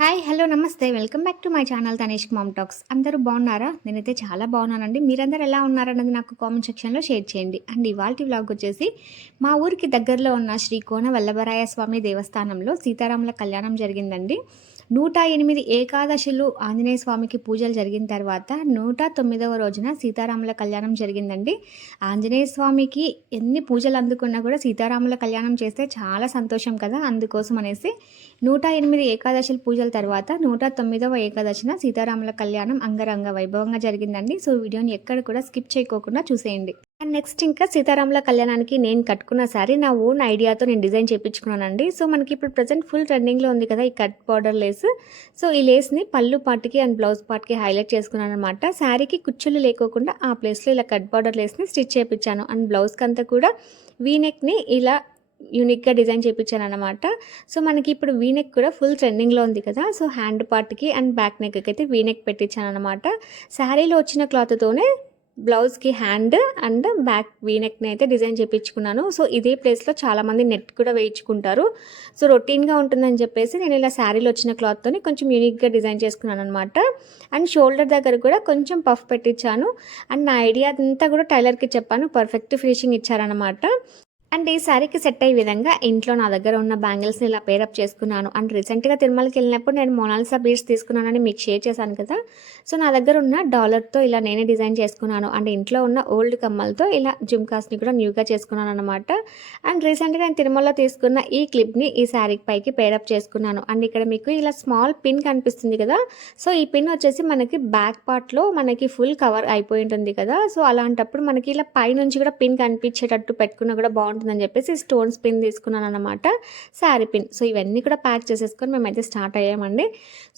Hi hello నమస్తే. Welcome back to my channel Tanesh mom talks అందరూ బాగున్నారా? నేనైతే చాలా బాగున్నానండి. మీరందరూ ఎలా ఉన్నారన్నది నాకు కామెంట్ సెక్షన్లో షేర్ చేయండి. అండ్ ఇవాళ వ్లాగ్ వచ్చేసి మా ఊరికి దగ్గరలో ఉన్న శ్రీ కోన వల్లభరాయ స్వామి దేవస్థానంలో సీతారాముల కళ్యాణం జరిగిందండి. నూట ఎనిమిది ఏకాదశులు ఆంజనేయ స్వామికి పూజలు జరిగిన తర్వాత నూట తొమ్మిదవ రోజున సీతారాముల కళ్యాణం జరిగిందండి. ఆంజనేయ స్వామికి ఎన్ని పూజలు అందుకున్నా కూడా సీతారాముల కళ్యాణం చేస్తే చాలా సంతోషం కదా అందుకోసం అనేసి నూట ఎనిమిది ఏకాదశుల పూజల తర్వాత నూట తొమ్మిదవ ఏకాదశిన సీతారాముల కళ్యాణం అంగరంగ వైభవంగా జరిగిందండి. సో వీడియోని ఎక్కడ కూడా స్కిప్ చేయకోకుండా చూసేయండి. అండ్ నెక్స్ట్ ఇంకా సీతారాముల కళ్యాణానికి నేను కట్టుకున్న శారీ నా ఓన్ ఐడియాతో నేను డిజైన్ చేయించుకున్నానండి సో మనకి ఇప్పుడు ప్రజెంట్ ఫుల్ ట్రెండింగ్లో ఉంది కదా ఈ కట్ బార్డర్ లేస్. సో ఈ లేస్ని పళ్ళు పార్ట్కి అండ్ బ్లౌజ్ పార్ట్కి హైలైట్ చేసుకున్నాను అనమాట శారీకి కుచ్చులు లేకోకుండా ఆ ప్లేస్లో ఇలా కట్ బార్డర్ లేస్ని స్టిచ్ చేయించాను అండ్ బ్లౌజ్కి అంతా కూడా వీనెక్ని ఇలా యూనిక్గా డిజైన్ చేయించాను అనమాట సో మనకి ఇప్పుడు వీనెక్ కూడా ఫుల్ ట్రెండింగ్లో ఉంది కదా. సో హ్యాండ్ పార్ట్కి అండ్ బ్యాక్ నెక్కి అయితే వీనెక్ పెట్టించాను అనమాట శారీలో వచ్చిన క్లాత్తోనే బ్లౌజ్కి హ్యాండ్ అండ్ బ్యాక్ వీనెక్ని అయితే డిజైన్ చేయించుకున్నాను సో ఇదే ప్లేస్లో చాలామంది నెట్ కూడా వేయించుకుంటారు. సో రొటీన్గా ఉంటుందని చెప్పేసి నేను ఇలా శారీలో వచ్చిన క్లాత్తోని కొంచెం యూనిక్గా డిజైన్ చేసుకున్నాను అనమాట అండ్ షోల్డర్ దగ్గర కూడా కొంచెం పఫ్ పెట్టించాను. అండ్ నా ఐడియా అంతా కూడా టైలర్కి చెప్పాను. పర్ఫెక్ట్ ఫినిషింగ్ ఇచ్చారనమాట అండ్ ఈ శారీకి సెట్ అయ్యే విధంగా ఇంట్లో నా దగ్గర ఉన్న బ్యాంగిల్స్ని ఇలా పేరప్ చేసుకున్నాను. అండ్ రీసెంట్గా తిరుమలకి వెళ్ళినప్పుడు నేను మోనాలిసా బీడ్స్ తీసుకున్నానని మీకు షేర్ చేశాను కదా. సో నా దగ్గర ఉన్న డాలర్తో ఇలా నేనే డిజైన్ చేసుకున్నాను. అండ్ ఇంట్లో ఉన్న ఓల్డ్ కమ్మలతో ఇలా జుమ్కాస్ని కూడా న్యూగా చేసుకున్నాను అనమాట అండ్ రీసెంట్గా నేను తిరుమలలో తీసుకున్న ఈ క్లిప్ని ఈ శారీకి పైకి పేరప్ చేసుకున్నాను. అండ్ ఇక్కడ మీకు ఇలా స్మాల్ పిన్ కనిపిస్తుంది కదా. సో ఈ పిన్ వచ్చేసి మనకి బ్యాక్ పార్ట్లో మనకి ఫుల్ కవర్ అయిపోయి ఉంటుంది కదా. సో అలాంటప్పుడు మనకి ఇలా పైనుంచి కూడా పిన్ కనిపించేటట్టు పెట్టుకున్నా కూడా బాగుంటుంది. బాగుంటుందని చెప్పేసి స్టోన్స్ పిన్ తీసుకున్నాను అనమాట శారీ పిన్. సో ఇవన్నీ కూడా ప్యాక్ చేసేసుకొని మేమైతే స్టార్ట్ అయ్యామండి.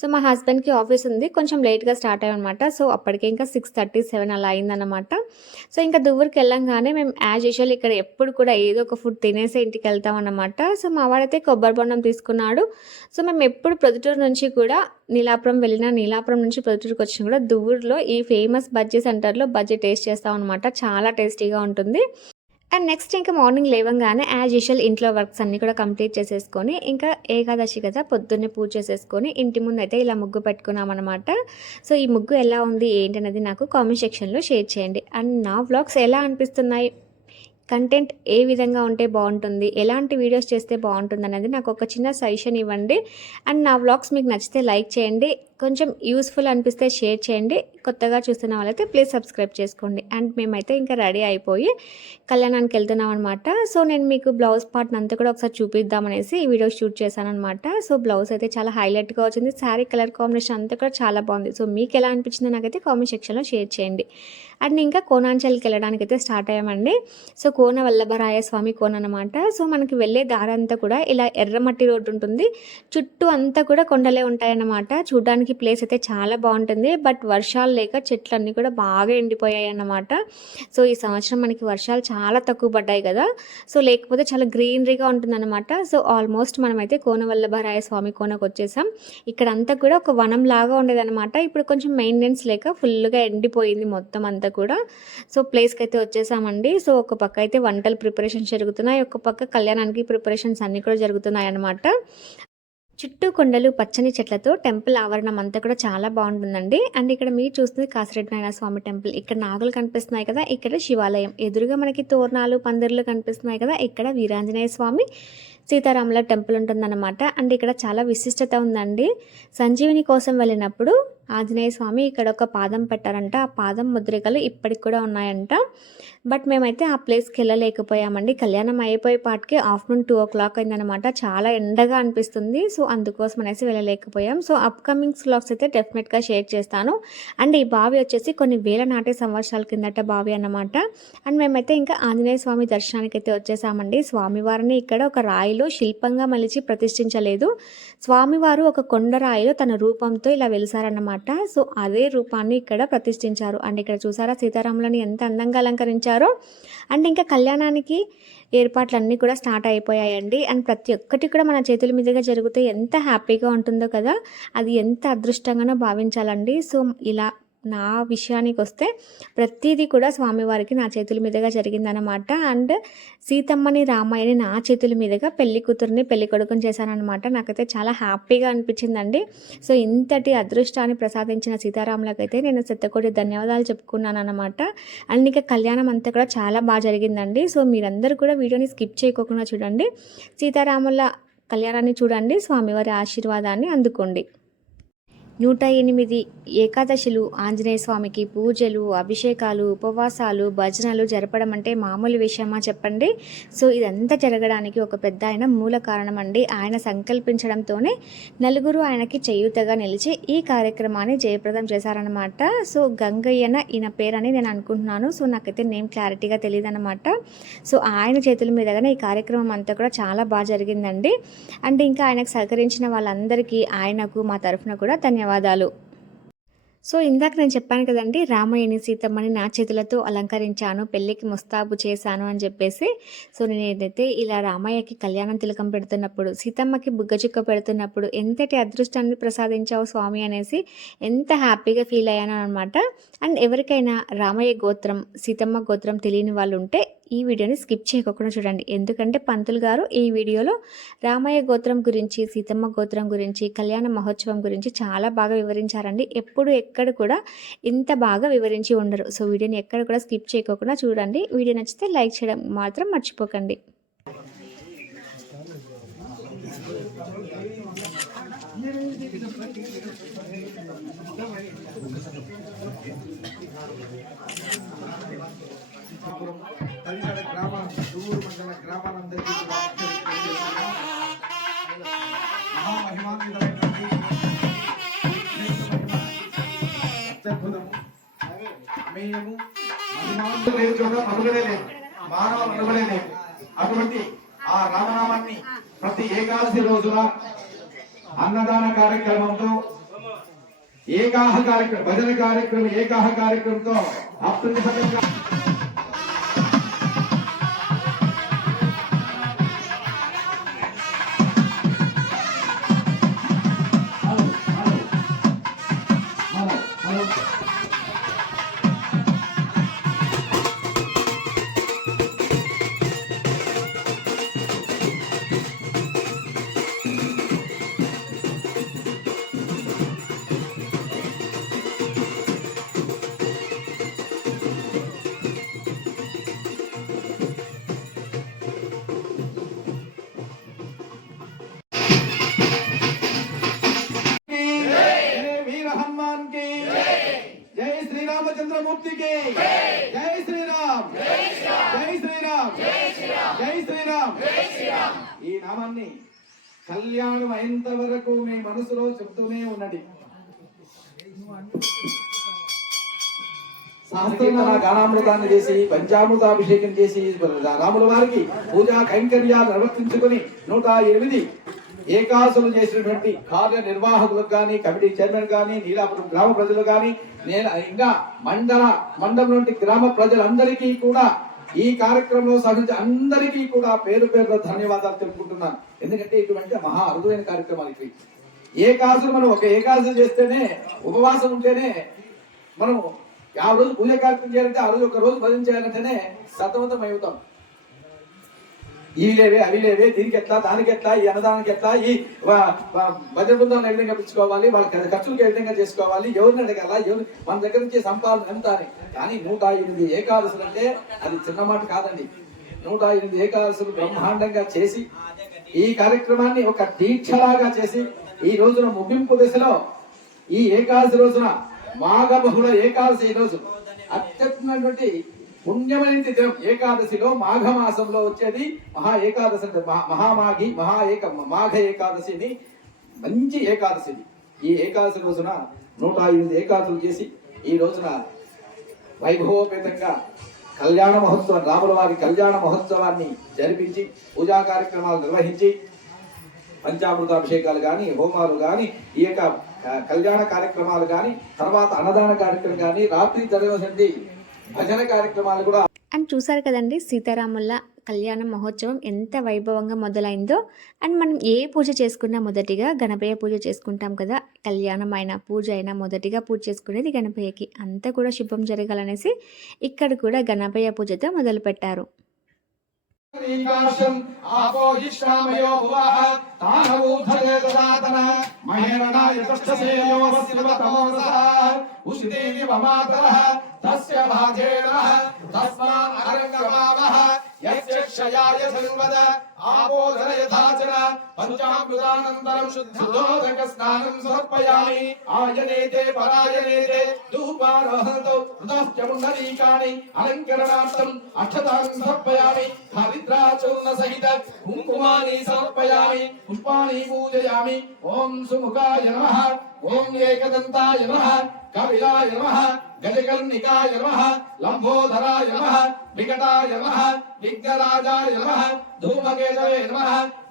సో మా హస్బెండ్కి ఆఫీస్ ఉంది కొంచెం లేట్గా స్టార్ట్ అయ్యామన్నమాట. సో అప్పటికే ఇంకా సిక్స్ థర్టీ సెవెన్ అలా అయిందనమాట సో ఇంకా దువ్వరికి వెళ్ళంగానే మేము యాజ్ యూజువల్ ఇక్కడ ఎప్పుడు కూడా ఏదో ఒక ఫుడ్ తినేసే ఇంటికి వెళ్తాం అనమాట సో మా వాడైతే కొబ్బరి బొండం తీసుకున్నాడు. సో మేము ఎప్పుడు ప్రొద్దుటూరు నుంచి కూడా నీలాపురం వెళ్ళిన నీలాపురం నుంచి ప్రొద్దుటూరుకి వచ్చినా కూడా దువ్వూరులో ఈ ఫేమస్ బజ్జీ సెంటర్లో బజ్జీ టేస్ట్ చేస్తాం అనమాట చాలా టేస్టీగా ఉంటుంది. అండ్ నెక్స్ట్ ఇంకా మార్నింగ్ లేవంగానే యాజ్ యూజువల్ ఇంట్లో వర్క్స్ అన్నీ కూడా కంప్లీట్ చేసేసుకొని ఇంకా ఏకాదశి కదా పొద్దున్నే పూజ చేసేసుకొని ఇంటి ముందు అయితే ఇలా ముగ్గు పెట్టుకున్నాం అనమాట సో ఈ ముగ్గు ఎలా ఉంది ఏంటనేది నాకు కామెంట్ సెక్షన్లో షేర్ చేయండి. అండ్ నా వ్లాగ్స్ ఎలా అనిపిస్తున్నాయి? కంటెంట్ ఏ విధంగా ఉంటే బాగుంటుంది ఎలాంటి వీడియోస్ చేస్తే బాగుంటుంది అనేది నాకు ఒక చిన్న సజెషన్ ఇవ్వండి. అండ్ నా వ్లాగ్స్ మీకు నచ్చితే లైక్ చేయండి కొంచెం యూస్ఫుల్ అనిపిస్తే షేర్ చేయండి. కొత్తగా చూస్తున్న వాళ్ళైతే ప్లీజ్ సబ్స్క్రైబ్ చేసుకోండి. అండ్ మేమైతే ఇంకా రెడీ అయిపోయి కళ్యాణానికి వెళ్తున్నాం అనమాట సో నేను మీకు బ్లౌజ్ పార్ట్ అంతా కూడా ఒకసారి చూపిద్దామనేసి ఈ వీడియో షూట్ చేశాను అనమాట సో బ్లౌజ్ అయితే చాలా హైలైట్గా వచ్చింది శారీ కలర్ కాంబినేషన్ అంతా కూడా చాలా బాగుంది. సో మీకు ఎలా అనిపించిందో నాకైతే కామెంట్ సెక్షన్లో షేర్ చేయండి. అండ్ ఇంకా కోనాంచల్కి వెళ్ళడానికి అయితే స్టార్ట్ అయ్యామండి. సో కోన వల్లభరాయ స్వామి కోన అనమాట సో మనకి వెళ్ళే దారి అంతా కూడా ఇలా ఎర్రమట్టి రోడ్డు ఉంటుంది. చుట్టూ అంతా కూడా కొండలే ఉంటాయన్నమాట. చూడడానికి ప్లేస్ అయితే చాలా బాగుంటుంది. బట్ వర్షాలు లేక చెట్లన్నీ కూడా బాగా ఎండిపోయాయి అన్నమాట సో ఈ సంవత్సరం మనకి వర్షాలు చాలా తక్కువ పడ్డాయి కదా. సో లేకపోతే చాలా గ్రీనరీగా ఉంటుందన్నమాట. సో ఆల్మోస్ట్ మనమైతే కోనవల్లభరాయ స్వామి కోనకు వచ్చేసాం. ఇక్కడ అంతా కూడా ఒక వనం లాగా ఉండేదన్నమాట. ఇప్పుడు కొంచెం మెయింటెనెన్స్ లేక ఫుల్గా ఎండిపోయింది మొత్తం అంతా కూడా. సో ప్లేస్కి అయితే వచ్చేసామండి. సో ఒక పక్క అయితే వంటలు ప్రిపరేషన్స్ జరుగుతున్నాయి. ఒక పక్క కళ్యాణానికి ప్రిపరేషన్స్ అన్నీ కూడా జరుగుతున్నాయి అన్నమాట చుట్టూ కొండలు పచ్చని చెట్లతో టెంపుల్ ఆవరణం అంతా కూడా చాలా బాగుంటుందండి. అండ్ ఇక్కడ మీరు చూస్తుంది కాసిరెడ్డి స్వామి టెంపుల్. ఇక్కడ నాగులు కనిపిస్తున్నాయి కదా ఇక్కడ శివాలయం. ఎదురుగా మనకి తోరణాలు పందిర్లు కనిపిస్తున్నాయి కదా ఇక్కడ వీరాంజనేయ స్వామి సీతారాముల టెంపుల్ ఉంటుందన్నమాట. అండ్ ఇక్కడ చాలా విశిష్టత ఉందండి. సంజీవిని కోసం వెళ్ళినప్పుడు ఆంజనేయ స్వామి ఇక్కడ ఒక పాదం పెట్టారంట. ఆ పాదం ముద్రికలు ఇప్పటికి కూడా ఉన్నాయంట. బట్ మేమైతే ఆ ప్లేస్కి వెళ్ళలేకపోయామండి. కళ్యాణం అయిపోయే పాటికి ఆఫ్టర్నూన్ టూ ఓ క్లాక్ అయిందనమాట చాలా ఎండగా అనిపిస్తుంది. సో అందుకోసం అనేసి వెళ్ళలేకపోయాం. సో అప్కమింగ్ స్లాగ్స్ అయితే డెఫినెట్గా షేర్ చేస్తాను. అండ్ ఈ బావి వచ్చేసి కొన్ని వేల నాటి సంవత్సరాల కిందట బావి అన్నమాట. అండ్ మేమైతే ఇంకా ఆంజనేయ స్వామి దర్శనానికి అయితే వచ్చేసామండి. స్వామివారిని ఇక్కడ ఒక రాయిలో శిల్పంగా మలిచి ప్రతిష్ఠించలేదు. స్వామివారు ఒక కొండ రాయిలో తన రూపంతో ఇలా వెలిసారన్నమాట. అనమాట. సో అదే రూపాన్ని ఇక్కడ ప్రతిష్ఠించారు. అండ్ ఇక్కడ చూసారా సీతారాములని ఎంత అందంగా అలంకరించారో. అండ్ ఇంకా కళ్యాణానికి ఏర్పాట్లన్నీ కూడా స్టార్ట్ అయిపోయాయండి. అండ్ ప్రతి ఒక్కటి కూడా మన చేతుల మీదుగా జరిగితే ఎంత హ్యాపీగా ఉంటుందో కదా. అది ఎంత అదృష్టంగానో భావించాలండి. సో ఇలా నా విషయానికి వస్తే ప్రతిదీ కూడా స్వామివారికి నా చేతుల మీదుగా జరిగిందనమాట అండ్ సీతమ్మని రామయ్యని నా చేతుల మీదుగా పెళ్ళి కూతుర్ని పెళ్ళి కొడుకుని చేశానన్నమాట. నాకైతే చాలా హ్యాపీగా అనిపించిందండి. సో ఇంతటి అదృష్టాన్ని ప్రసాదించిన సీతారాములకైతే నేను శతకోటి ధన్యవాదాలు చెప్పుకున్నాను అనమాట అండ్ ఇంకా కళ్యాణం అంతా కూడా చాలా బాగా జరిగిందండి. సో మీరందరూ కూడా వీడియోని స్కిప్ చేయకోకుండా చూడండి. సీతారాముల కళ్యాణాన్ని చూడండి. స్వామివారి ఆశీర్వాదాన్ని అందుకోండి. నూట ఎనిమిది ఏకాదశులు ఆంజనేయ స్వామికి పూజలు అభిషేకాలు ఉపవాసాలు భజనలు జరపడం అంటే మామూలు విషయమా చెప్పండి? సో ఇదంతా జరగడానికి ఒక పెద్ద ఆయన మూల కారణం అండి ఆయన సంకల్పించడంతోనే నలుగురు ఆయనకి చేయూతగా నిలిచి ఈ కార్యక్రమాన్ని జయప్రదం చేశారనమాట సో గంగయ్యన ఈయన పేరని నేను అనుకుంటున్నాను. సో నాకైతే నేమ్ క్లారిటీగా తెలియదు అనమాట సో ఆయన చేతుల మీదగానే ఈ కార్యక్రమం అంతా కూడా చాలా బాగా జరిగిందండి. అండ్ ఇంకా ఆయనకు సహకరించిన వాళ్ళందరికీ ఆయనకు మా తరఫున కూడా ధన్యవాదాలు. సో ఇందాక నేను చెప్పాను కదండి రామయ్యని సీతమ్మని నా చేతులతో అలంకరించాను పెళ్ళికి ముస్తాబు చేశాను అని చెప్పేసి. సో నేను ఏదైతే ఇలా రామయ్యకి కళ్యాణం తిలకం పెడుతున్నప్పుడు సీతమ్మకి బుగ్గచుక్క పెడుతున్నప్పుడు ఎంతటి అదృష్టాన్ని ప్రసాదించావు స్వామి అనేసి ఎంత హ్యాపీగా ఫీల్ అయ్యాను అనమాట అండ్ ఎవరికైనా రామయ్య గోత్రం సీతమ్మ గోత్రం తెలియని వాళ్ళు ఉంటే ఈ వీడియోని స్కిప్ చేయకుండా చూడండి. ఎందుకంటే పంతులు గారు ఈ వీడియోలో రామయ్య గోత్రం గురించి సీతమ్మ గోత్రం గురించి కళ్యాణ మహోత్సవం గురించి చాలా బాగా వివరించారండి. ఎప్పుడు ఎక్కడ కూడా ఇంత బాగా వివరించి ఉండరు. సో వీడియోని ఎక్కడ కూడా స్కిప్ చేయకుండా చూడండి. వీడియో నచ్చితే లైక్ చేయడం మాత్రం మర్చిపోకండి. దూరు గ్రామాలందరికీ మహామహిమాన్వితమైనటువంటి మనుగడే లేదు. మానవ మనుగడే లేదు. అటువంటి ఆ రామనామాన్ని ప్రతి ఏకాదశి రోజున అన్నదాన కార్యక్రమంతో ఏకాహ కార్యక్రమం భజన కార్యక్రమం ఏకాహ కార్యక్రమంతో అప్రతిహతంగా నామాన్ని కళ్యాణం అయ్యేంత వరకు మీ మనసులో చెప్తూనే ఉన్నది గానామృతాన్ని చేసి పంచామృతాభిషేకం చేసి రాముల వారికి పూజా కైంకర్యాలు నిర్వర్తించుకుని నూట ఎనిమిది ఏకాసులు చేసినటువంటి కార్య నిర్వాహకులకు కానీ కమిటీ చైర్మన్ కానీ నీలాపురం గ్రామ ప్రజలు కానీ నేను ఇంకా మండల మండలం నుండి గ్రామ ప్రజలందరికీ కూడా ఈ కార్యక్రమంలో సహించి అందరికీ కూడా పేరు పేరులో ధన్యవాదాలు తెలుపుకుంటున్నాను. ఎందుకంటే ఇటువంటి మహా అరుదైన కార్యక్రమాలు ఇవి. ఏకాసులు మనం ఒక ఏకాదశి చేస్తేనే ఉపవాసం ఉంటేనే మనం ఆ రోజు పూజ కార్యక్రమం చేయాలంటే ఆ రోజు ఒక రోజు భజన చేయాలంటేనే సతమతం అవుతాం. ఇవి లేవే అవి లేవే దీనికి ఎట్లా దానికి ఎట్లా ఈ అన్నదానానికి ఎట్లా ఈ భద్ర వ- భజన బృందాలను ఏ విధంగా పెంచుకోవాలి వాళ్ళ ఖర్చులకు ఏ విధంగా చేసుకోవాలి ఎవరిని అడగాల ఎవరు మన దగ్గర నుంచి సంపాదన ఎంత అని. కానీ నూట ఎనిమిది ఏకాదశులు అంటే అది చిన్న మాట కాదండి. నూట ఎనిమిది ఏకాదశులు బ్రహ్మాండంగా చేసి ఈ కార్యక్రమాన్ని ఒక దీక్షలాగా చేసి ఈ రోజున ముగింపు దశలో ఈ ఏకాదశి రోజున మాఘ బహుళ ఏకాదశి ఈ రోజు. అత్యున్నటువంటి పుణ్యమైన దినం ఏకాదశిలో మాఘ మాసంలో వచ్చేది మహా ఏకాదశి అంటే మహా- మహామాఘి మహా ఏక మాఘ ఏకాదశిని మంచి ఏకాదశిది ఈ ఏకాదశి రోజున నూట ఎనిమిది ఏకాదశులు చేసి ఈ రోజున వైభవోపేతంగా కళ్యాణ మహోత్సవం రాముల వారి కళ్యాణ మహోత్సవాన్ని జరిపించి పూజా కార్యక్రమాలు నిర్వహించి పంచామృతాభిషేకాలు కానీ హోమాలు కానీ ఈ యొక్క కళ్యాణ కార్యక్రమాలు కానీ తర్వాత అన్నదాన కార్యక్రమం కానీ రాత్రి జరగవలసింది. భజన కార్యక్రమాలు కూడా అండ్ చూసారు కదండి సీతారాముల కళ్యాణ మహోత్సవం ఎంత వైభవంగా మొదలైందో. అండ్ మనం ఏ పూజ చేసుకున్నా మొదటిగా గణపయ్య పూజ చేసుకుంటాం కదా. కళ్యాణం అయినా పూజ అయినా మొదటిగా పూజ చేసుకునేది గణపయ్యకి. అంతా కూడా శుభం జరగాలనేసి ఇక్కడ కూడా గణపయ్య పూజతో మొదలుపెట్టారు. ीकाशम् आपोहिष्णामयो भुवः। तानवूर्धते ददातन। महेरणाय तष्ठसेयोवस्यवतमोसः उषितेति ममातरः। तस्य भाजेनः तस्मात् अरङ्गमावः అరంగమావః యస్య క్షయాయ సర్వద ఆపోధన యథాచన పంచామృతానంతరం శుద్ధోదక స్నానం సమర్పయామి ఆయనేతే పరాయనేతే ధూపారోహంతో హృదశ్చ పుండరీకాణి అలంకరణార్థం అక్షతాన్ని సమర్పయామి హరిద్రాచూర్ణ సహిత కుంకుమాని సమర్పయామి పుష్పాణి పూజయామి ఓం సుముఖాయ నమః ఓం ఏకదంతాయ నమః కపిలాయ నమః గజకర్ణికాయ నమః లంబోదరాయ నమః వికటాయ నమః విఘ్నరాజాయ నమ ధూమకేతవే నమ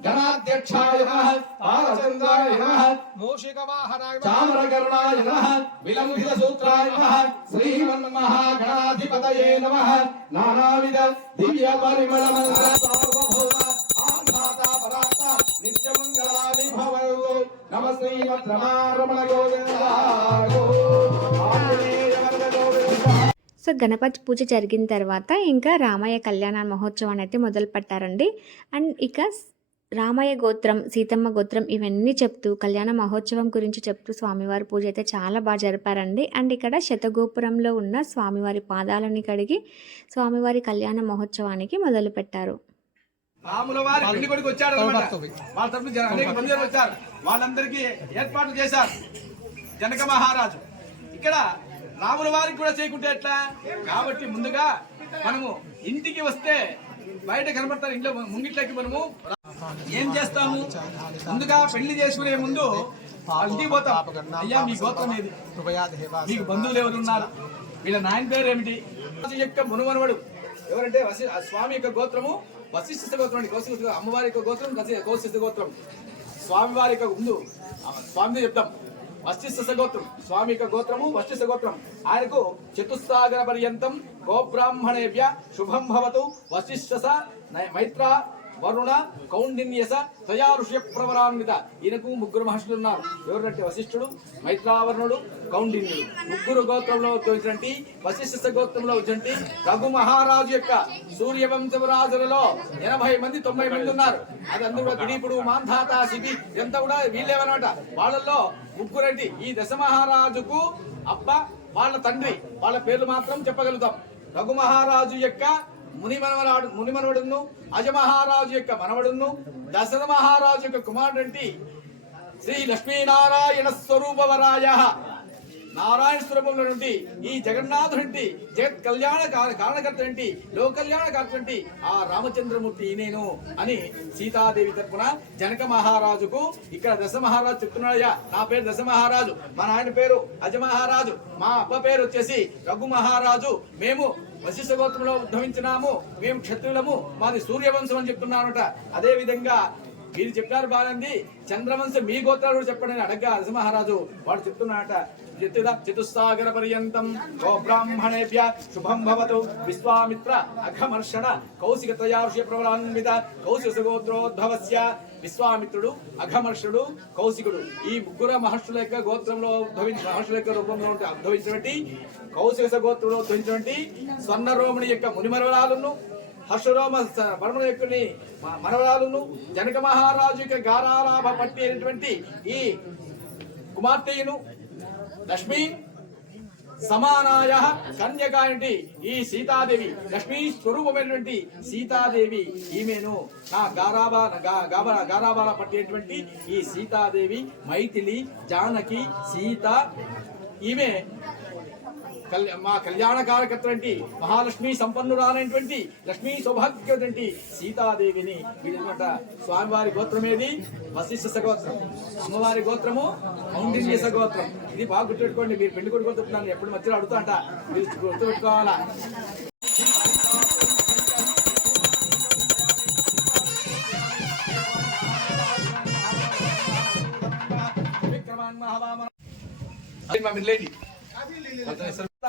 గణాధ్యక్షాయ నమ పాలచంద్రాయ నమ మూషికవాహనాయ చామరకరుణాయ నమ విలంబిత సూత్రాయ నమః శ్రీమన్మహాగణాధిపతయే నమ నానావిధ దివ్య పరిమళ మంత్ర సార్వభౌమ ఆధాత పరాత నిత్యమంగళాని భవంతు నమ శ్రీమద్ గోవిందా గోవింద ఆంజనేయ వరద సో గణపతి పూజ జరిగిన తర్వాత ఇంకా రామయ్య కళ్యాణ మహోత్సవాన్ని అయితే మొదలు పెట్టారండి. అండ్ ఇక రామయ్య గోత్రం సీతమ్మ గోత్రం ఇవన్నీ చెప్తూ కళ్యాణ మహోత్సవం గురించి చెప్తూ స్వామివారి పూజ అయితే చాలా బాగా జరిపారండి. అండ్ ఇక్కడ శతగోపురంలో ఉన్న స్వామివారి పాదాలని కడిగి స్వామివారి కళ్యాణ మహోత్సవానికి మొదలు పెట్టారు. వాళ్ళ అనేక మంది వచ్చారు. వాళ్ళందరికీ ఏర్పాట్లు చేశారు జనక మహారాజు. ఇక్కడ రాముల వారికి కూడా చేయకుంటే ఎట్లా? కాబట్టి ముందుగా మనము ఇంటికి వస్తే బయట కనబడతారు ఇంట్లో ముంగిట్లకి మనము ఏం చేస్తాము? ముందుగా పెళ్ళి చేసుకునే ముందు ఇంటికి పోతాం. అయ్యా మీ గోత్రం ఏది? మీకు బంధువులు ఎవరు ఉన్నారు? వీళ్ళ నాయన పేరు ఏమిటి? యొక్క మునుమనవడు ఎవరంటే వసి స్వామి యొక్క గోత్రము వశిష్ఠ గోత్రం అండి. అమ్మవారి యొక్క గోత్రం కసి- కౌశిక గోత్రం. స్వామి వారి యొక్క ముందు ఆ స్వామిని చెప్తాం. వశిష్ఠ గోత్రం స్వామి యొక్క గోత్రము వశిష్ఠ గోత్రం ఆయనకు చతుస్సాగర పర్యంతం గోబ్రాహ్మణేభ్య శుభం భవతు. వశిష్ఠస మైత్ర వరుణ కౌండిన్యస తయా ఋష్య ప్రవరాన్విత ఈయనకు ముగ్గురు మహర్షులు ఉన్నారు. ఎవరంటే వశిష్ఠుడు మైత్రావరుణుడు కౌండిన్యుడు. ముగ్గురు గోత్రంలో వచ్చినటువంటి వశిష్ఠ గోత్రంలో వచ్చినటువంటి రఘు మహారాజు యొక్క సూర్యవంశపు రాజులలో ఎనభై మంది తొంభై మంది ఉన్నారు. అది అందరూ కూడా దిలీపుడు మాంధాత శిబి ఇదంతా కూడా వీళ్ళేవన్నమాట. వాళ్ళల్లో ముగ్గురండి. ఈ దశ మహారాజుకు అబ్బ వాళ్ళ తండ్రి వాళ్ళ పేర్లు మాత్రం చెప్పగలుగుతాం. రఘు మహారాజు యొక్క ముని మనవరాడు ముని మనవడును అజమహారాజు యొక్క మనవడును దశరథ మహారాజు యొక్క కుమారుడు శ్రీ లక్ష్మీనారాయణ స్వరూపవరాయ. నారాయణ స్వరూపంలో నుండి ఈ జగన్నాథుడి జగత్ కళ్యాణ కారణకర్త ఏంటి? లోకల్యాణకర్త ఏంటి? ఆ రామచంద్రమూర్తి నేను అని సీతాదేవి తరపున జనక మహారాజుకు ఇక్కడ దశ మహారాజు చెప్తున్నాడయ్యా. నా పేరు దశ మహారాజు మా నాయన పేరు అజ మహారాజు మా అబ్బ పేరు వచ్చేసి రఘు మహారాజు మేము వశిష్ఠ గోత్రంలో ఉద్భవించినాము మేము క్షత్రులము మాది సూర్యవంశం అని చెప్తున్నానట అదే విధంగా మీరు చెప్పారు బాగుంది చంద్రవంశం మీ గోత్రాలు చెప్పడని చెప్పండి అడగ్గా మహారాజు వాడు చెప్తున్నాట చతుస్సాగర పర్యంతం గో బ్రాహ్మణేభ్య శుభం భవతు విశ్వామిత్ర అఘమర్షణ కౌశిక తయారుష్య ప్రవరాన్విత కౌశిక గోత్రోద్భవస్య విశ్వామిత్రుడు అఘమర్షుడు కౌశికుడు. ఈ ముగ్గుర మహర్షుల యొక్క గోత్రంలో ఉద్భవించిన మహర్షుల యొక్క రూపంలో ఉంటే ఉద్భవించినటువంటి కౌశిక గోత్రంలో ఉద్భవించినటువంటి స్వర్ణరోముని యొక్క మునిమరవరాలను హర్షరోమ పరమ యొక్కని మనవరాలను జనక మహారాజు యొక్క గారాలాభ పట్టి అయినటువంటి ఈ కుమార్తెయును లక్ష్మి సమానాయ కన్యగా ఈ సీతాదేవి. లక్ష్మీ స్వరూపమైనటువంటి సీతాదేవి. ఈమెను నా గారాబా గా- గారాబాల పట్టేటువంటి ఈ సీతాదేవి మైథిలి జానకి సీత. ఈమె మా కళ్యాణ కార్యకర్తలంటి మహాలక్ష్మి సంపన్నురాలైనటువంటి లక్ష్మీ సౌభాగ్యటువంటి సీతాదేవిని వీళ్ళమాట స్వామివారి గోత్రం ఏది వశిష్ఠ గోత్రం అమ్మవారి గోత్రము కౌండిన్య గోత్రం ఇది బాగా గుర్తుపెట్టుకోండి మీరు పెళ్ళి కొడుకు చెప్తున్నాను ఎప్పుడు మధ్యలో అడుగుతా అంట మీరు గుర్తుపెట్టుకోవాలా విక్రమాన్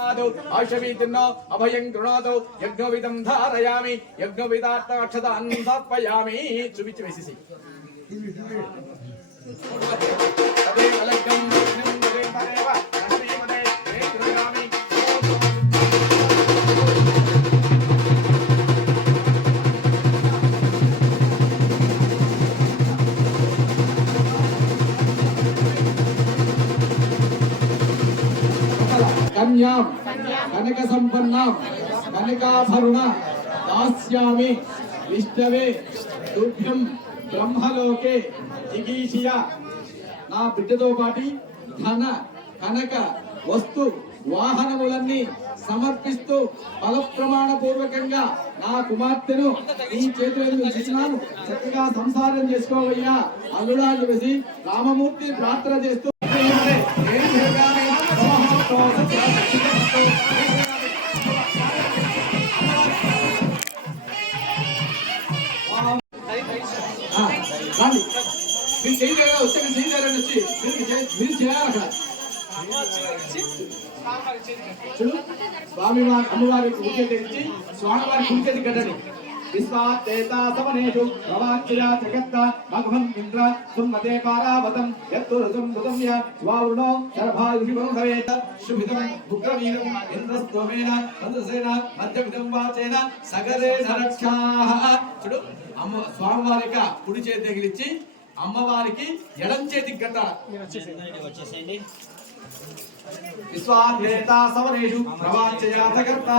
మా మిల్లేండి అభయం గృణోతు యజ్ఞవిధం ధారయామి యజ్ఞోవిదార్థక్షతాన్ సమర్పయామి చూపించి వేసేసి కన్యాం కనక సంపన్నాం కనకాభరుణ దాస్యామి విష్ణవే తుభ్యం బ్రహ్మలోకే జిగీషియ. నా బిడ్డతో పాటి ధన కనక వస్తు వాహనములన్నీ సమర్పిస్తూ బలప్రమాణ పూర్వకంగా నా కుమార్తెను ఈ చేతులకు చేసినాను. చక్కగా సంసారం చేసుకోవయ్యా. అల్లుడా అని రామమూర్తి ప్రార్థన చేస్తూ మీరు చేయలేదా వచ్చాక చేయలేరని వచ్చి. మీరు చేయాలి? అక్కడ? స్వామి అమ్మవారి కుడికే తెచ్చి స్వామివారి కుడికేది కట్టండి. విశ్వాత్తేత సమనేషు ప్రవాచ్య భగవన్ ఇంద్ర సుమతే పారావతం యత్తు రసం శరభాయుషి శుభితం ఉగ్రవీరం ఇంద్రస్తోమేన వాచేన నరక్షాః చూడు అమ్మ స్వామివారి యొక్క కుడి చేతి తగిలిచ్చి అమ్మవారికి ఎడం చేతికి కట్టాలి విశ్వాధ్యేత సవనేషు ప్రవాచ్యయాతకర్త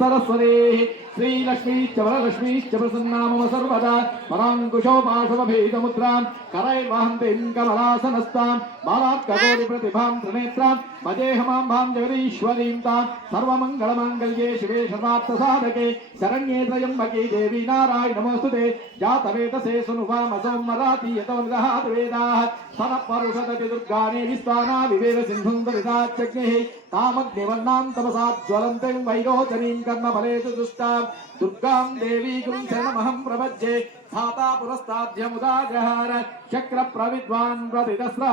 సరస్వతే శ్రీలక్ష్మీశ్చ వరలక్ష్మీశ్చ ప్రసన్నామమ సర్వదా పరాంకుశోపాశవభేదముద్రాం కరైర్వహంతిం కమలాసనస్తాం బాలాత్కోటి ప్రతిభాం త్రినేత్రాం భజేహమాంబాం జగదీశ్వరీం తాం సర్వమంగళమాంగళ్యే శివే సర్వార్థ సాధకే శరణ్యే త్రయంబకే దేవి నారాయణ నమోస్తుతే జాతవేదసే సునువామ సోమరాతి యతో విదహాత్ వేదాః స్తన పరుషదతి దుర్గాని విస్తానా వివేద సింధుం దరిదాచగ్నిః తామగ్నివర్ణాం తపసా జ్వలంతిం వైరోచనీం కర్మఫలేషు దుష్టాం దుర్గాం దేవీగుం శరణమహం ప్రపద్యే. స్థాతా పురస్తాధ్యముదాగ్రహార చక్ర ప్రవిద్వాన్ ప్రతిదస్ర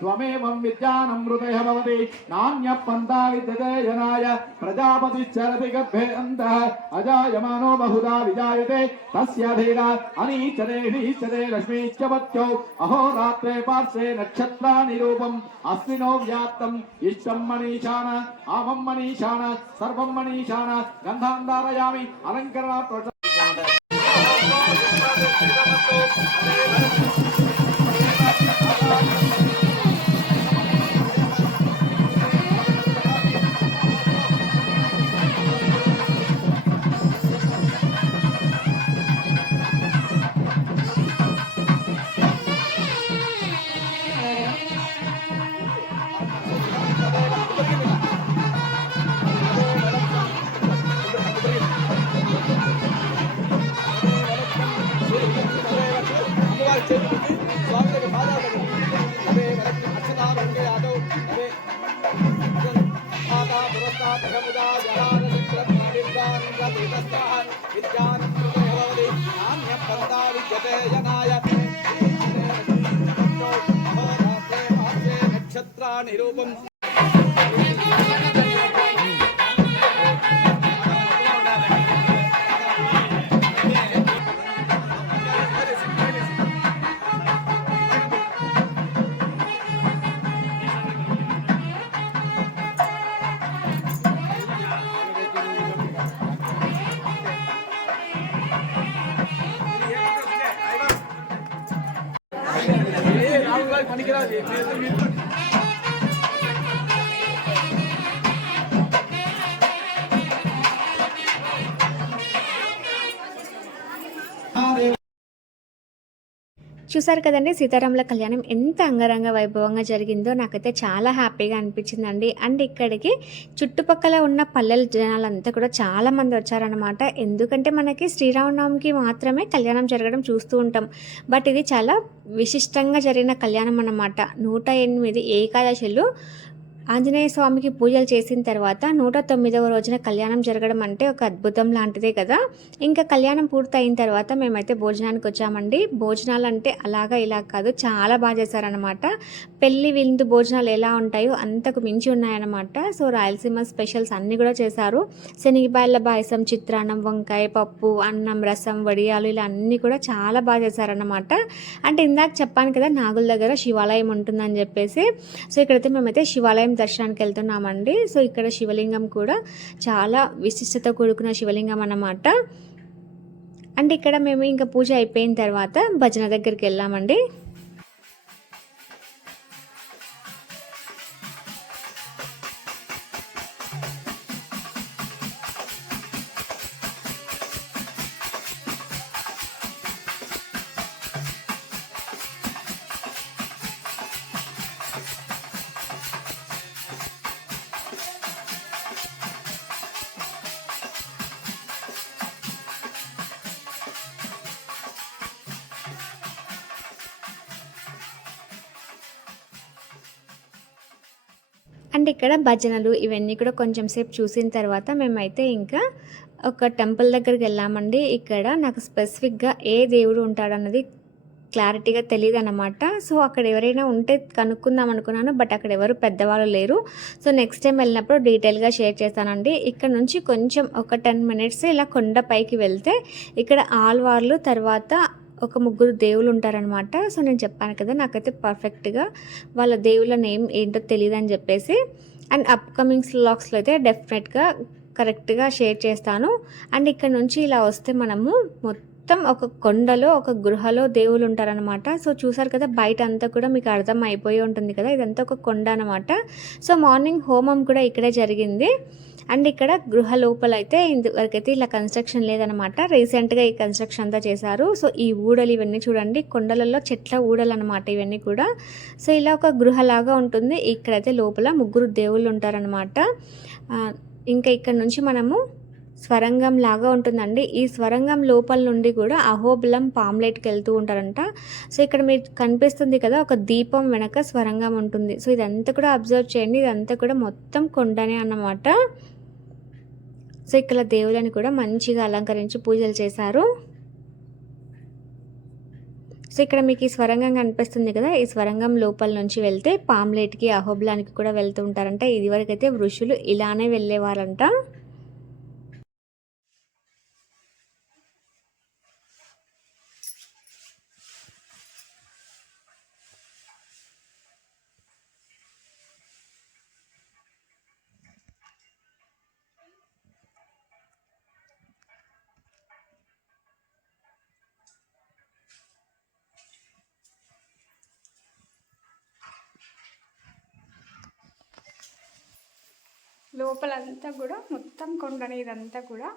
త్వమేవం విద్యానం హృదయ భవతి నాణ్య పంతా విద్యతే జనాయ ప్రజాపతిశ్చరతి గర్భే అంతః అజాయమానో బహుదా విజాయతే తస్య ధీర అనీచరే శ్రీచరే లక్ష్మీశ్చ పత్యౌ అహోరాత్రే పార్శ్వే నక్షత్రాని రూపం అస్మినో వ్యాప్తం ఇష్టం మనీషాన ఆమం మనీషాన సర్వం మనీషాన గంధాం ధారయామి అలంకరణాత్మక అమ్మవారి నక్షత్రాణి చూసారు కదండి సీతారాముల కళ్యాణం ఎంత అంగరంగ వైభవంగా జరిగిందో నాకైతే చాలా హ్యాపీగా అనిపించిందండి. అండ్ ఇక్కడికి చుట్టుపక్కల ఉన్న పల్లెల జనాలంతా కూడా చాలా మంది వచ్చారనమాట ఎందుకంటే మనకి శ్రీరామనవమికి మాత్రమే కళ్యాణం జరగడం చూస్తూ ఉంటాం. బట్ ఇది చాలా విశిష్టంగా జరిగిన కళ్యాణం అన్నమాట. నూట ఎనిమిది ఏకాదశులు ఆంజనేయ స్వామికి పూజలు చేసిన తర్వాత నూట తొమ్మిదవ రోజున కళ్యాణం జరగడం అంటే ఒక అద్భుతం లాంటిదే కదా. ఇంకా కళ్యాణం పూర్తయిన తర్వాత మేమైతే భోజనానికి వచ్చామండి. భోజనాలు అంటే అలాగా ఇలా కాదు చాలా బాగా చేశారనమాట పెళ్ళి విందు భోజనాలు ఎలా ఉంటాయో అంతకు మించి ఉన్నాయన్నమాట. సో రాయలసీమ స్పెషల్స్ అన్నీ కూడా చేశారు. శనగపాయల పాయసం చిత్రాన్నం వంకాయ పప్పు అన్నం రసం వడియాలు ఇలా అన్నీ కూడా చాలా బాగా చేశారన్నమాట. అంటే ఇందాక చెప్పాను కదా నాగుల దగ్గర శివాలయం ఉంటుందని చెప్పేసి. సో ఇక్కడైతే మేమైతే శివాలయం దర్శనానికి వెళ్తున్నామండి. సో ఇక్కడ శివలింగం కూడా చాలా విశిష్టత కూడుకున్న శివలింగం అన్నమాట. అంటే ఇక్కడ మేము ఇంకా పూజ అయిపోయిన తర్వాత భజన దగ్గరికి వెళ్ళామండి. భజనలు ఇవన్నీ కూడా కొంచెం సేపు చూసిన తర్వాత మేమైతే ఇంకా ఒక టెంపుల్ దగ్గరికి వెళ్ళామండి. ఇక్కడ నాకు స్పెసిఫిక్గా ఏ దేవుడు ఉంటాడన్నది క్లారిటీగా తెలియదు అనమాట సో అక్కడ ఎవరైనా ఉంటే కనుక్కుందాం అనుకున్నాను బట్ అక్కడ ఎవరు పెద్దవాళ్ళు లేరు. సో నెక్స్ట్ టైం వెళ్ళినప్పుడు డీటెయిల్గా షేర్ చేస్తానండి. ఇక్కడ నుంచి కొంచెం ఒక టెన్ మినిట్స్ ఇలా కొండ పైకి వెళ్తే ఇక్కడ ఆల్వార్లు తర్వాత ఒక ముగ్గురు దేవుళ్ళు ఉంటారనమాట సో నేను చెప్పాను కదా నాకైతే పర్ఫెక్ట్గా వాళ్ళ దేవుళ్ళ నేమ్ ఏంటో తెలియదు అని చెప్పేసి. అండ్ అప్కమింగ్ స్లాగ్స్లో అయితే డెఫినెట్గా కరెక్ట్గా షేర్ చేస్తాను. అండ్ ఇక్కడ నుంచి ఇలా వస్తే మనము మొత్తం ఒక కొండలో ఒక గృహలో దేవుళ్ళు ఉంటారనమాట సో చూసారు కదా బయట అంతా కూడా మీకు అర్థం అయిపోయి ఉంటుంది కదా ఇదంతా ఒక కొండ అనమాట సో మార్నింగ్ హోమం కూడా ఇక్కడే జరిగింది. అండ్ ఇక్కడ గృహ లోపల అయితే ఇంతవరకైతే ఇలా కన్స్ట్రక్షన్ లేదనమాట రీసెంట్గా ఈ కన్స్ట్రక్షన్ అంతా చేశారు. సో ఈ ఊడలు ఇవన్నీ చూడండి కొండలలో చెట్ల ఊడలు అనమాట ఇవన్నీ కూడా. సో ఇలా ఒక గృహలాగా ఉంటుంది. ఇక్కడైతే లోపల ముగ్గురు దేవుళ్ళు ఉంటారనమాట ఇంకా ఇక్కడ నుంచి మనము స్వరంగం లాగా ఉంటుందండి. ఈ స్వరంగం లోపల నుండి కూడా అహోబిలం పామ్లెట్కి వెళ్తూ ఉంటారంట. సో ఇక్కడ మీకు కనిపిస్తుంది కదా ఒక దీపం వెనక స్వరంగం ఉంటుంది. సో ఇదంతా కూడా అబ్జర్వ్ చేయండి. ఇదంతా కూడా మొత్తం కొండనే అన్నమాట. సో ఇక్కడ దేవులని కూడా మంచిగా అలంకరించి పూజలు చేశారు. సో ఇక్కడ మీకు ఈ స్వరంగం కనిపిస్తుంది కదా ఈ స్వరంగం లోపల నుంచి వెళ్తే పామ్లెట్కి అహోబ్లానికి కూడా వెళ్తూ ఉంటారంట. ఇదివరకైతే ఋషులు ఇలానే వెళ్ళేవారంట. లోపలంతా కూడా మొత్తం కొండనే ఇదంతా కూడా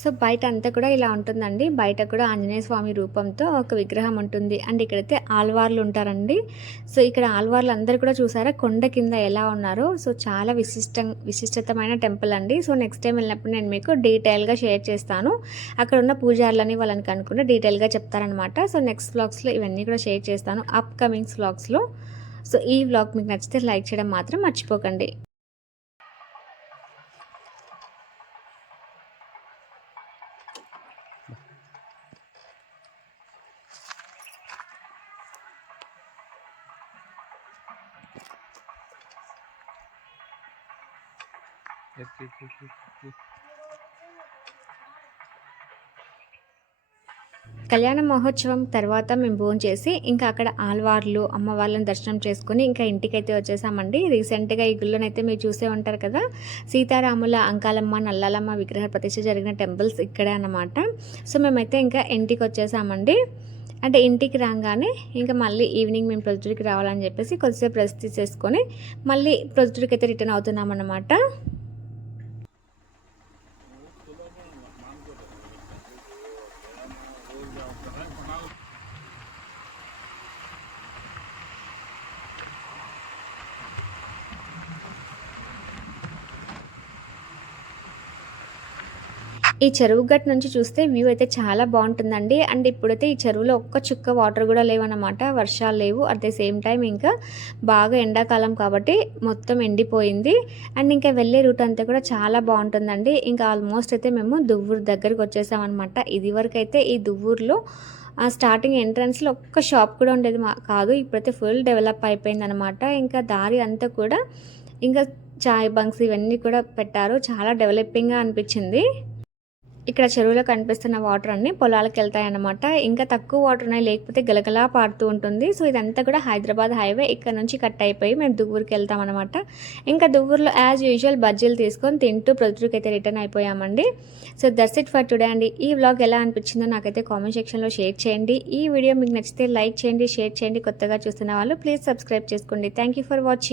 సో బయట అంతా కూడా ఇలా ఉంటుందండి. బయట కూడా ఆంజనేయ స్వామి రూపంతో ఒక విగ్రహం ఉంటుంది. అండ్ ఇక్కడైతే ఆల్వార్లు ఉంటారండి. సో ఇక్కడ ఆల్వార్లు అందరు కూడా చూసారా? కొండ కింద ఎలా ఉన్నారో. సో చాలా విశిష్టం విశిష్టతమైన టెంపుల్ అండి. సో నెక్స్ట్ టైం వెళ్ళినప్పుడు నేను మీకు డీటెయిల్గా షేర్ చేస్తాను. అక్కడ ఉన్న పూజారులని వాళ్ళని కనుక్కుంటే డీటెయిల్గా చెప్తారనమాట సో నెక్స్ట్ వ్లాగ్స్లో ఇవన్నీ కూడా షేర్ చేస్తాను. అప్కమింగ్స్ వ్లాగ్స్లో. సో ఈ వ్లాగ్ మీకు నచ్చితే లైక్ చేయడం మాత్రం మర్చిపోకండి. కళ్యాణ మహోత్సవం తర్వాత మేము భోజనం చేసి ఇంకా అక్కడ ఆల్వార్లు అమ్మ వాళ్ళని దర్శనం చేసుకుని ఇంకా ఇంటికైతే వచ్చేసామండి. రీసెంట్గా ఈ గుళ్ళనైతే మీరు చూసే ఉంటారు కదా సీతారాముల అంకాలమ్మ నల్లాలమ్మ విగ్రహ ప్రతిష్ఠ జరిగిన టెంపుల్స్ ఇక్కడే అన్నమాట. సో మేమైతే ఇంకా ఇంటికి వచ్చేసామండి. అంటే ఇంటికి రాగానే ఇంకా మళ్ళీ ఈవినింగ్ మేము ప్రొద్దుడికి రావాలని చెప్పేసి కొద్దిసేపు రెస్ట్ తీసేసుకొని మళ్ళీ ప్రొద్దుడికి అయితే రిటర్న్ అవుతున్నాం ఈ చెరువు గట్టు నుంచి చూస్తే వ్యూ అయితే చాలా బాగుంటుందండి. అండ్ ఇప్పుడైతే ఈ చెరువులో ఒక్క చుక్క వాటర్ కూడా లేవన్నమాట వర్షాలు లేవు. అట్ ద సేమ్ టైం ఇంకా బాగా ఎండాకాలం కాబట్టి మొత్తం ఎండిపోయింది. అండ్ ఇంకా వెళ్ళే రూట్ అంతా కూడా చాలా బాగుంటుందండి. ఇంకా ఆల్మోస్ట్ అయితే మేము దువ్వూరు దగ్గరికి వచ్చేసామన్నమాట. ఇది వరకు అయితే ఈ దువ్వూరులో ఆ స్టార్టింగ్ ఎంట్రన్స్లో ఒక్క షాప్ కూడా ఉండేది మా కాదు. ఇప్పుడైతే ఫుల్ డెవలప్ అయిపోయింది అనమాట ఇంకా దారి అంతా కూడా ఇంకా చాయ్ బంక్స్ ఇవన్నీ కూడా పెట్టారు. చాలా డెవలపింగ్గా అనిపించింది. ఇక్కడ చెరువులో కనిపిస్తున్న వాటర్ అన్ని పొలాలకు వెళ్తాయి అన్నమాట ఇంకా తక్కువ వాటర్ ఉన్నాయి లేకపోతే గలగలా పారుతూ ఉంటుంది. సో ఇదంతా కూడా హైదరాబాద్ హైవే ఇక్కడ నుంచి కట్ అయిపోయి మేము దువ్వూరుకి వెళ్తాం అనమాట ఇంకా దువ్వూరులో యాజ్ యూజువల్ బజ్జీలు తీసుకొని తింటూ ప్రొద్దుకి అయితే return అయిపోయామండి. So that's it for today అండి. ఈ వ్లాగ్ ఎలా అనిపించిందో నాకైతే కామెంట్ సెక్షన్లో షేర్ చేయండి. ఈ వీడియో మీకు నచ్చితే లైక్ చేయండి షేర్ చేయండి. కొత్తగా చూస్తున్న వాళ్ళు ప్లీజ్ సబ్స్క్రైబ్ చేసుకోండి. Thank you for watching